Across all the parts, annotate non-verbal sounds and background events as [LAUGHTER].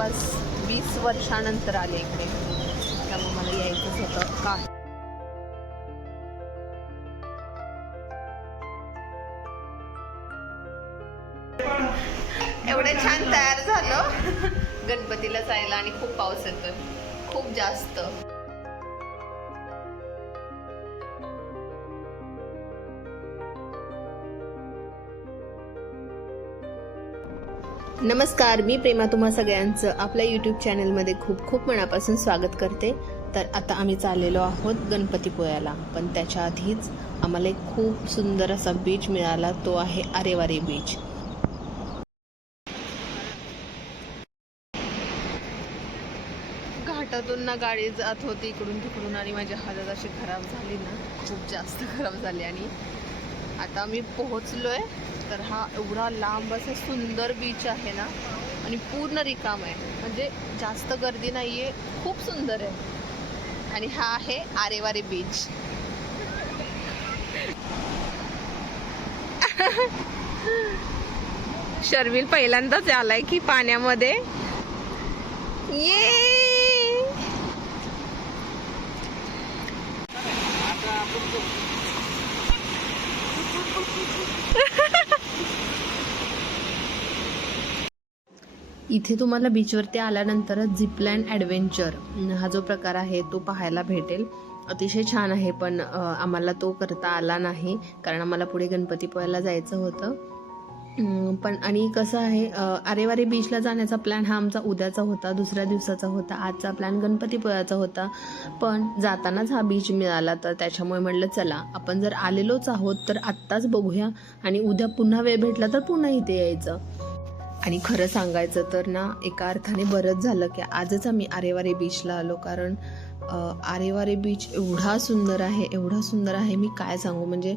जवळपास वीस वर्षानंतर आले इकडे. त्यामुळे मला यायचंच होतं. का? एवढं छान तयार झालं. गणपतीला जायला आणि खूप पाऊस येतो खूप जास्त. नमस्कार मी प्रेमा तुम्हा सगळ्यांचं आपल्या यूट्यूब चॅनलमध्ये खूप खूप मनापासून स्वागत करते. तर आता आम्ही चाललेलो आहोत गणपतीपुळ्याला पण त्याच्या आधीच आम्हाला एक खूप सुंदर असा बीच मिळाला तो आहे आरेवारे बीच घाटातून ना गाडी जात होती इकडून तिकडून आणि माझी हालत अशी खराब झाली ना खूप जास्त खराब झाली आणि आता मी पोहोचलोय. तर हा एवढा लांब असा सुंदर बीच आहे ना आणि पूर्ण रिकाम आहे. म्हणजे जास्त गर्दी नाहीये खूप सुंदर आहे. आणि हा आहे आरेवारे बीच शर्विल पहिल्यांदाच आलाय की पाण्यामध्ये. ये! [LAUGHS] इथे तुम्हाला बीचवरती आल्यानंतरच झिपलाईन ॲडव्हेंचर हा जो प्रकार आहे तो पाहायला भेटेल. अतिशय छान आहे पण आम्हाला तो करता आला नाही कारण आम्हाला पुढे गणपतीपुळ्याला जायचं होतं. पण आणि कसं आहे आरेवारे बीचला जाण्याचा प्लॅन हा आमचा उद्याचा होता दुसऱ्या दिवसाचा होता आजचा प्लॅन गणपतीपुळ्याचा होता. पण जातानाच हा बीच मिळाला तर त्याच्यामुळे म्हटलं चला आपण जर आलेलोच आहोत तर आत्ताच बघूया आणि उद्या पुन्हा वेळ भेटला तर पुन्हा इथे यायचं. आणि खरं सांगायचं तर ना एका अर्थाने बरंच झालं की आजच आम्ही आरेवारे बीचला आलो. कारण आरेवारे बीच एवढा सुंदर आहे एवढा सुंदर आहे मी काय सांगू? म्हणजे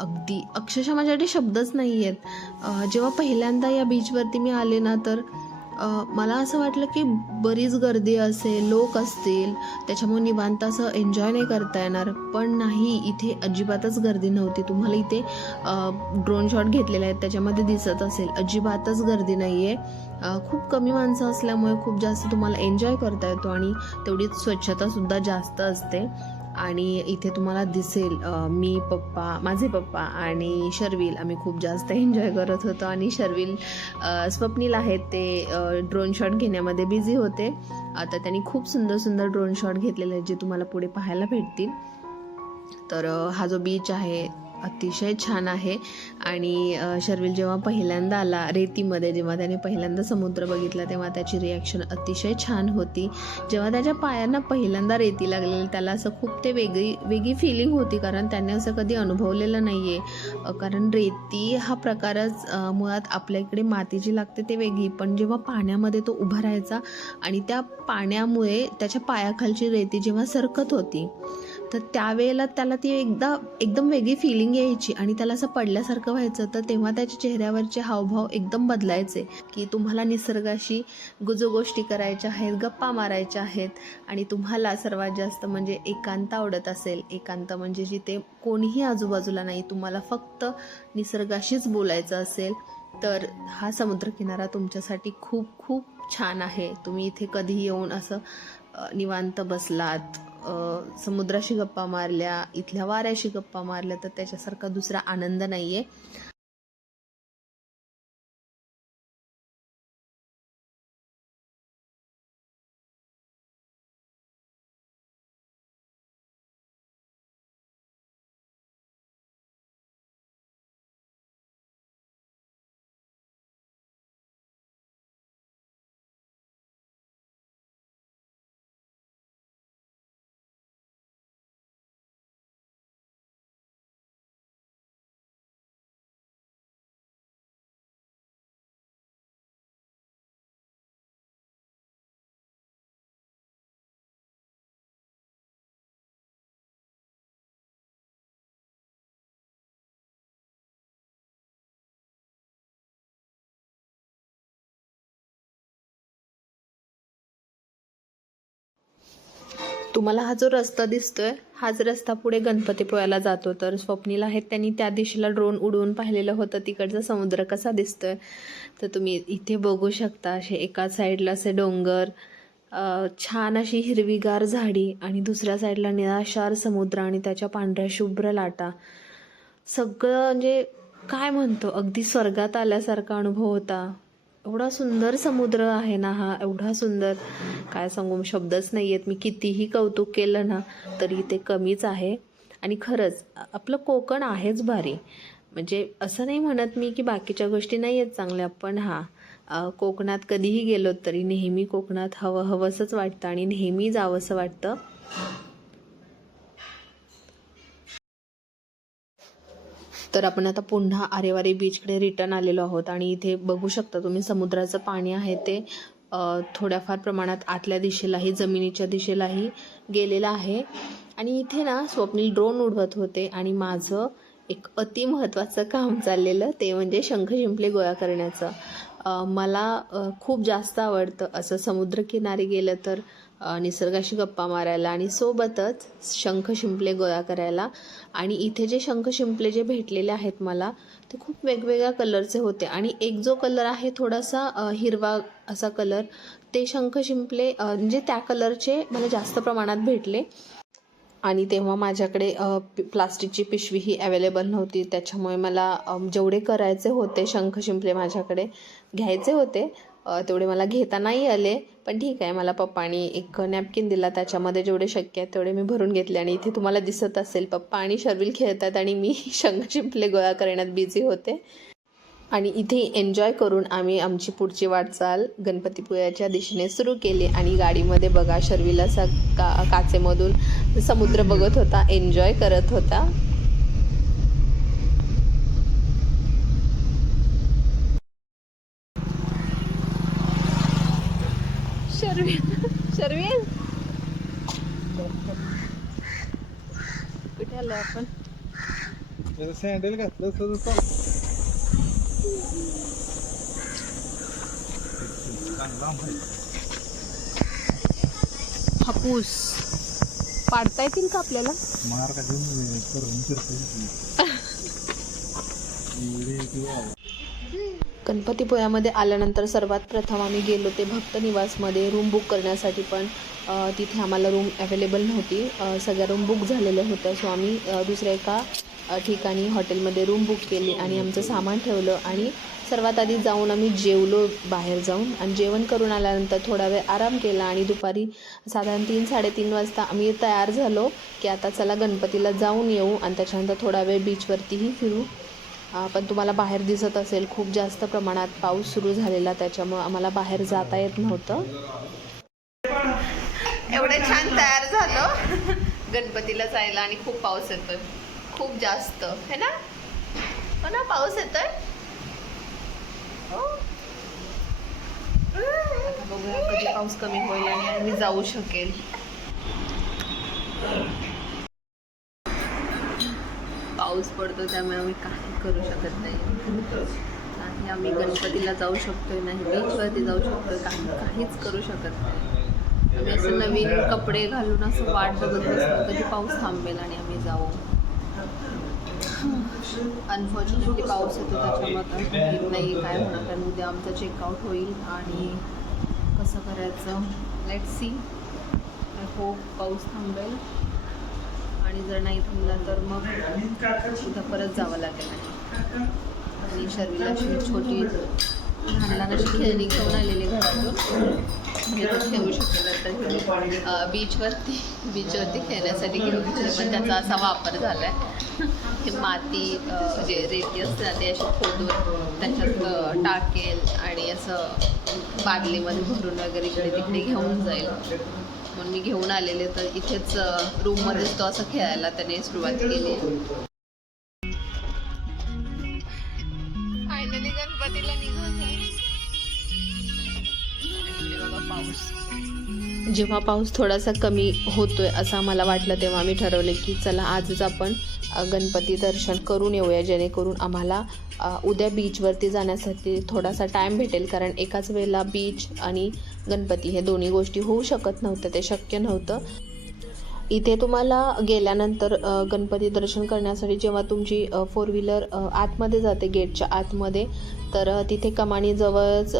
अगदी अक्षरशः माझ्याकडे शब्दच नाही आहेत जेव्हा पहिल्यांदा या बीचवरती मी आले ना तर मला असं वाटलं की बरीच गर्दी असेल लोक असतील त्याच्यामुळे निवांत असं एन्जॉय नाही करता येणार. पण नाही इथे अजिबातच गर्दी नव्हती. तुम्हाला इथे ड्रोन शॉट घेतलेले आहेत त्याच्यामध्ये दिसत असेल. अजिबातच गर्दी नाही आहे खूप कमी माणसं असल्यामुळे खूप जास्त तुम्हाला एन्जॉय करता येतो आणि तेवढीच स्वच्छतासुद्धा जास्त असते. आणि इथे तुम्हाला दिसेल मी पप्पा माझे पप्पा आणि शर्विल. आम्ही खूप जास्त एन्जॉय करत होतो आणि शर्विल स्वप्नील आहेत ते ड्रोन शॉट घेण्यामध्ये बिझी होते. आता त्यांनी खूप सुंदर सुंदर ड्रोन शॉट घेतलेले आहेत जे तुम्हाला पुढे पाहायला भेटतील. तर हा जो बीच आहे अतिशय छान आहे. आणि शर्विल जेव्हा पहिल्यांदा आला रेतीमध्ये जेव्हा त्याने पहिल्यांदा समुद्र बघितला तेव्हा त्याची रिॲक्शन अतिशय छान होती. जेव्हा त्याच्या पायांना पहिल्यांदा रेती लागलेली त्याला असं खूप ते वेगळी वेगळी फिलिंग होती कारण त्याने असं कधी अनुभवलेलं नाही आहे कारण रेती हा प्रकारच मुळात आपल्या इकडे मातीची लागते ते वेगळी. पण जेव्हा पाण्यामध्ये तो उभा राहायचा आणि त्या पाण्यामुळे त्याच्या पायाखालची रेती जेव्हा सरकत होती तर त्यावेळेला त्याला ती एकदा एकदम वेगळी फिलिंग यायची आणि त्याला असं पडल्यासारखं व्हायचं. तर तेव्हा त्याच्या चेहऱ्यावरचे हावभाव एकदम बदलायचे की तुम्हाला निसर्गाशी गुजो गोष्टी करायच्या आहेत गप्पा मारायच्या आहेत आणि तुम्हाला सर्वात जास्त म्हणजे एकांत आवडत असेल. एकांत म्हणजे जिथे कोणीही आजूबाजूला नाही तुम्हाला फक्त निसर्गाशीच बोलायचं असेल तर हा समुद्रकिनारा तुमच्यासाठी खूप खूप छान आहे. तुम्ही इथे कधीही येऊन असं निवांत बसलात. समुद्राशी गप्पा मारल्या इथल्या वाऱ्याशी गप्पा मारल्या तर त्याच्यासारखा दुसरा आनंद नाही आहे तुम्हाला हा जो रस्ता दिसतोय हाच रस्ता पुढे गणपतीपुळ्याला जातो. तर स्वप्नील आहेत त्यांनी त्या दिशेला ड्रोन उडवून पाहिलेलं होतं. तिकडचा समुद्र कसा दिसतोय तर तुम्ही इथे बघू शकता असे एका साईडला असे डोंगर छान अशी हिरवीगार झाडी आणि दुसऱ्या साईडला निराशार समुद्र आणि त्याच्या पांढऱ्या शुभ्र लाटा. सगळं म्हणजे काय म्हणतो अगदी स्वर्गात आल्यासारखा अनुभव होता. एवढा सुंदर समुद्र आहे ना हा एवढा सुंदर. काय सांगू शब्दच नाही आहेत मी कितीही कौतुक केलं ना तरी ते कमीच आहे. आणि खरंच आपलं कोकण आहेच भारी. म्हणजे असं नाही म्हणत मी की बाकीच्या गोष्टी नाही आहेत चांगल्या पण हां कोकणात कधीही गेलो तरी नेहमी कोकणात हवं हवंसंच वाटतं आणि नेहमी जावंसं वाटतं. तर आपण आता पुन्हा आरेवारी बीचकडे रिटर्न आलेलो आहोत. आणि इथे बघू शकता तुम्ही समुद्राचं पाणी आहे ते थोड्याफार प्रमाणात आतल्या दिशेलाही जमिनीच्या दिशेलाही गेलेलं आहे. आणि इथे ना स्वप्नील ड्रोन उडवत होते आणि माझं एक अति महत्त्वाचं काम चाललेलं ते म्हणजे शंख शिंपले गोळा करण्याचं. मला खूप जास्त आवडतं असं समुद्रकिनारी गेलं तर निसर्गाशी गप्पा मारायला आणि सोबतच शंख शिंपले गोळा करायला. आणि इथे जे शंख शिंपले जे भेटलेले आहेत मला ते खूप वेगवेगळ्या कलरचे होते. आणि एक जो कलर आहे थोडासा हिरवा असा कलर ते शंख शिंपले म्हणजे त्या कलरचे मला जास्त प्रमाणात भेटले. आणि तेव्हा माझ्याकडे प्लास्टिकची पिशवी ही अवेलेबल नव्हती. त्याच्यामुळे मला जेवढे करायचे होते शंख शिंपले माझ्याकडे घ्यायचे होते. तेवढे मला घेता नाही आले. पण ठीक आहे मला पप्पानी एक नॅपकिन दिला त्याच्यामध्ये जेवढे शक्य आहे तेवढे मी भरून घेतले आणि इथे तुम्हाला दिसत असेल पप्पा आणि शर्विल खेळतात आणि मी [LAUGHS] शंख शिंपले गोळा करण्यात बिझी होते. आणि इथे एन्जॉय करून आम्ही आमची पुढची वाटचाल गणपतीपुळ्याच्या दिशेने सुरू केली आणि गाडीमध्ये बघा शर्विल असा का काचेमधून समुद्र बघत होता एन्जॉय करत होता. शर्विल? [LAUGHS] शर्विल कुठे आलो आपण? सँडल घातलं तर हापूस. पाडता येतील का आपल्याला? मार का घेऊन करून फिरतो [LAUGHS] गणपतीपुळ्यामध्ये आल्यानंतर सर्वात प्रथम आम्ही गेलो ते भक्त निवासमध्ये रूम बुक करण्यासाठी पण तिथे आम्हाला रूम अवेलेबल नव्हती. सगळ्या रूम बुक झालेल्या होत्या. सो आम्ही दुसऱ्या एका ठिकाणी हॉटेलमध्ये रूम बुक केली आणि आमचं सामान ठेवलं आणि सर्वात आधी जाऊन आम्ही जेवलो बाहेर जाऊन आणि जेवण करून आल्यानंतर थोडा वेळ आराम केला आणि दुपारी साधारण तीन साडेतीन वाजता आम्ही तयार झालो की आता चला गणपतीला जाऊन येऊ आणि त्याच्यानंतर थोडा वेळ बीचवरतीही फिरू. पण तुम्हाला बाहेर दिसत असेल खूप जास्त प्रमाणात पाऊस सुरू झालेला त्याच्यामुळं आम्हाला बाहेर जाता येत नव्हतं. एवढे छान तयार झालो. गणपतीला जायला आणि खूप पाऊस येतोय. खूप जास्त है ना? हो ना पाऊस येतोय? हो. बघूया कधी पाऊस कमी होईल आणि आम्ही जाऊ शकेल. पाऊस पडतो त्यामुळे आम्ही काही करू शकत नाही. नाही आम्ही गणपतीला जाऊ शकतोय नाही बीचवरती जाऊ शकतोय काही काहीच करू शकत नाही. आम्ही असं नवीन कपडे घालून असं वाट बघत बसतो कधी पाऊस थांबेल आणि आम्ही जाऊ. अनफॉर्च्युनेटली पाऊस येतो त्याच्यामुळे नाही काय होणार? कारण उद्या आमचं चेकआउट होईल आणि कसं करायचं? लेट सी आय होप पाऊस थांबेल. आणि जर नाही थांबला तर मग सुद्धा परत जावं लागेल आणि शर्वीला छोटी लहान लहान अशी खेळणी घेऊन आलेली घरातून. मी पण खेळू शकेल तर बीचवरती बीचवरती खेळण्यासाठी घेऊन पण त्याचा असा वापर झाला आहे हे माती जे रेती असते ना ते अशी खोदून त्याच्यात टाकेल आणि असं बादलीमध्ये भरून वगैरे इकडे तिकडे घेऊन जाईल. म्हणून मी घेऊन आलेले. तर इथेच रूममध्येच तो असं खेळायला त्याने सुरुवात केली. फायनली गणपतीला निघून पाऊस. जेव्हा पाऊस थोडासा कमी होतोय असं आम्हाला वाटलं तेव्हा आम्ही ठरवले की चला आजच आपण गणपती दर्शन करून येऊया जेणेकरून आम्हाला उद्या बीचवरती जाण्यासाठी थोडासा टाईम भेटेल. कारण एकाच वेळेला बीच आणि गणपती हे दोन्ही गोष्टी होऊ शकत नव्हत्या ते शक्य नव्हतं. इथे तुम्हाला गेल्यानंतर गणपती दर्शन करण्यासाठी जेव्हा तुमची फोर व्हीलर आतमध्ये जाते गेटच्या आतमध्ये तर तिथे कमानीजवळच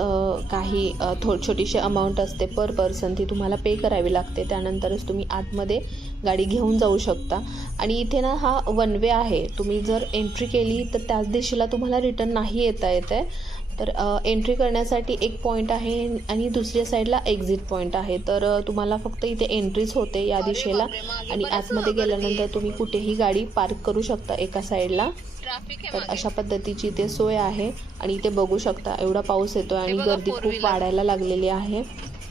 काही थो छोटीशी अमाऊंट असते पर पर्सन ती तुम्हाला पे करावी लागते. त्यानंतरच तुम्ही आतमध्ये गाडी घेऊन जाऊ शकता. आणि इथे ना हा वन वे आहे. तुम्ही जर एंट्री केली तर त्याच दिशेला तुम्हाला रिटर्न नाही येता येत आहे तर एंट्री करण्यासाठी एक पॉईंट आहे आणि दुसऱ्या साईडला एक्झिट पॉईंट आहे. तर तुम्हाला फक्त इथे एंट्रीच होते या दिशेला. आणि आतमध्ये गेल्यानंतर तुम्ही कुठेही गाडी पार्क करू शकता एका साईडला तर अशा पद्धतीची इथे सोय आहे आणि इथे बघू शकता एवढा पाऊस येतोय आणि गर्दी खूप वाढायला लागलेली आहे.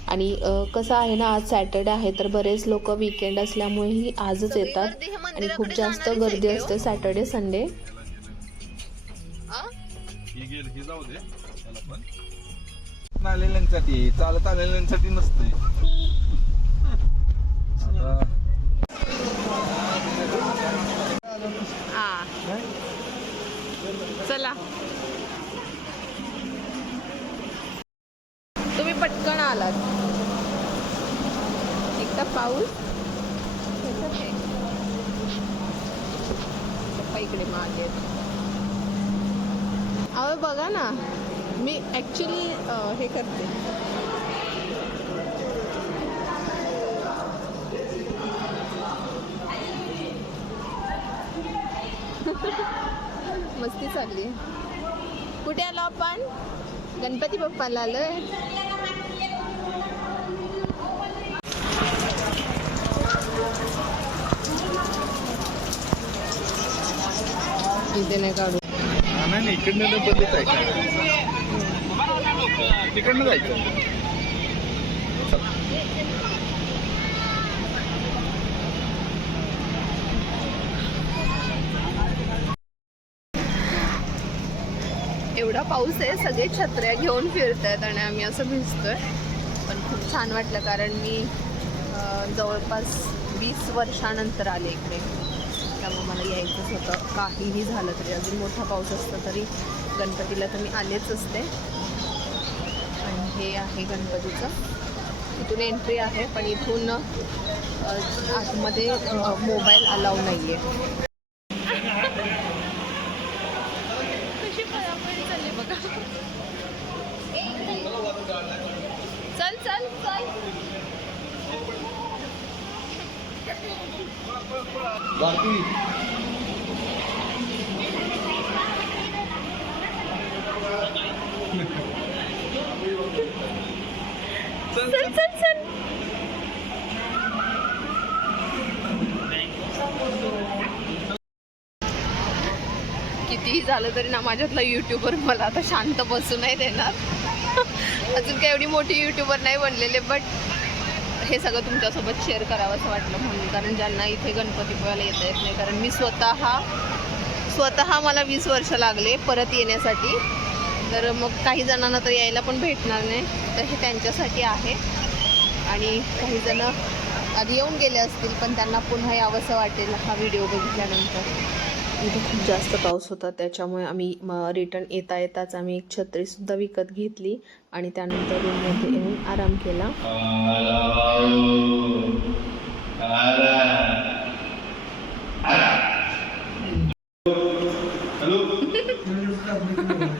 आणि कसं आहे ना आज सॅटर्डे आहे तर बरेच लोक विकेंड असल्यामुळेही आजच येतात आणि खूप जास्त गर्दी असते सॅटर्डे संडे चालत आलेल्यांसाठी चालत आलेल्यांसाठी नसते चला. तुम्ही पटकन आलात. एकदा पाऊस पप्पा इकडे मागे अहो बघा ना. मी ॲक्च्युली हे करते. [LAUGHS] मस्ती चालली. कुठे आलो आपण? गणपती बाप्पाला आलोय. इथे नाही काढू. नाही इकडनं बदलत आहे. तिकडनं जायचं. एवढा पाऊस आहे सगळे छत्र्या घेऊन फिरत आहेत आणि आम्ही असं भिजतोय. पण खूप छान वाटलं कारण मी जवळपास वीस वर्षानंतर आले इकडे. त्यामुळे मला यायचंच होतं. काहीही झालं तरी अजून मोठा पाऊस असतो तरी गणपतीला तर मी आलेच असते. हे आहे गणपतीचं. इथून एंट्री आहे पण इथून आतमध्ये मोबाईल अलाव नाही आहे कशी पळापळी चालली बघा चल चल चल बाकी चल चल चल. कितीही झालं तरी ना माझ्यातला युट्यूबर मला आता शांत बसू नाही देणार. अजून काही एवढी मोठी युट्यूबर नाही बनलेले बट हे सगळं तुमच्यासोबत शेअर करावं असं वाटलं म्हणून. कारण ज्यांना इथे गणपतीपुळ्याला येता येत नाही. कारण मी स्वतः स्वतः मला वीस वर्ष लागले परत येण्यासाठी. तर मग काही जणांना तर यायला पण भेटणार नाही. तर हे त्यांच्यासाठी आहे. आणि काही जण आधी येऊन गेले असतील पण त्यांना पुन्हा यावंसं वाटेल हा व्हिडिओ बघितल्यानंतर. इथे खूप जास्त पाऊस होता त्याच्यामुळे आम्ही रिटर्न येता येताच आम्ही एक छत्रीसुद्धा विकत घेतली आणि त्यानंतर रूममध्ये येऊन आराम केला. [LAUGHS]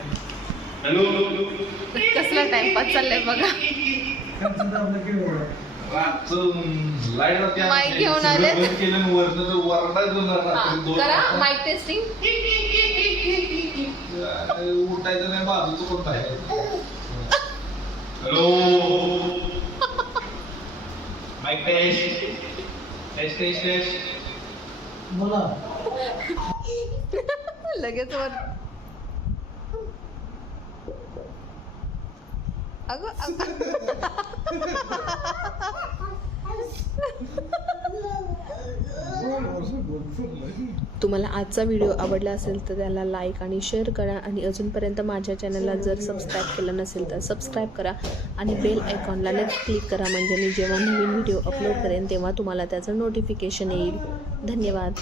हॅलो? कसला टाइमपास चाललाय बघा. माईक घेऊन करा माईक टेस्टिंग उठायचं नाही बाजूचं कोणतं आहे hello? Mic test test test test लगेच वर अगं तुम्हाला आजचा व्हिडिओ आवडला असेल तर त्याला लाईक आणि शेअर करा आणि अजूनपर्यंत माझ्या चॅनलला जर सबस्क्राईब केलं नसेल तर सबस्क्राईब करा आणि बेल आयकॉनला नक्की क्लिक करा. म्हणजे मी जेव्हा नवीन व्हिडिओ अपलोड करेन तेव्हा तुम्हाला त्याचं नोटिफिकेशन येईल. धन्यवाद.